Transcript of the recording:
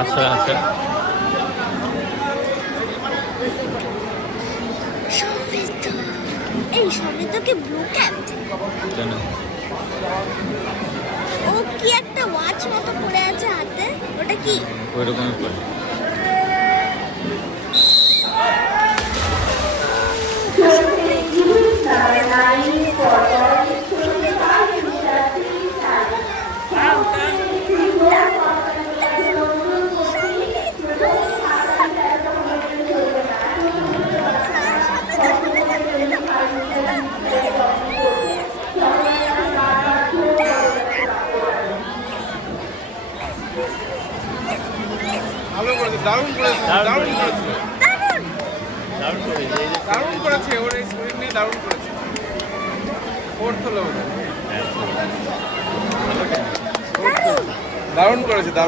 আচ্ছা আচ্ছা এই সমৃদ্ধকে ব্লু ক্যাপ কেন ও কি একটা ওয়াচ মতো পড়ে আছে হাতে ওটা কি ওই রকমই পড়ে ভালো করেছে, দারুণ করেছে, দারুণ করেছে, দারুণ করে এই যে দারুণ করেছে। ওর এই শরীর নিয়ে দারুণ করেছে। ফোর্থ হলো বোধহয়। দারুণ করেছে, দারুণ।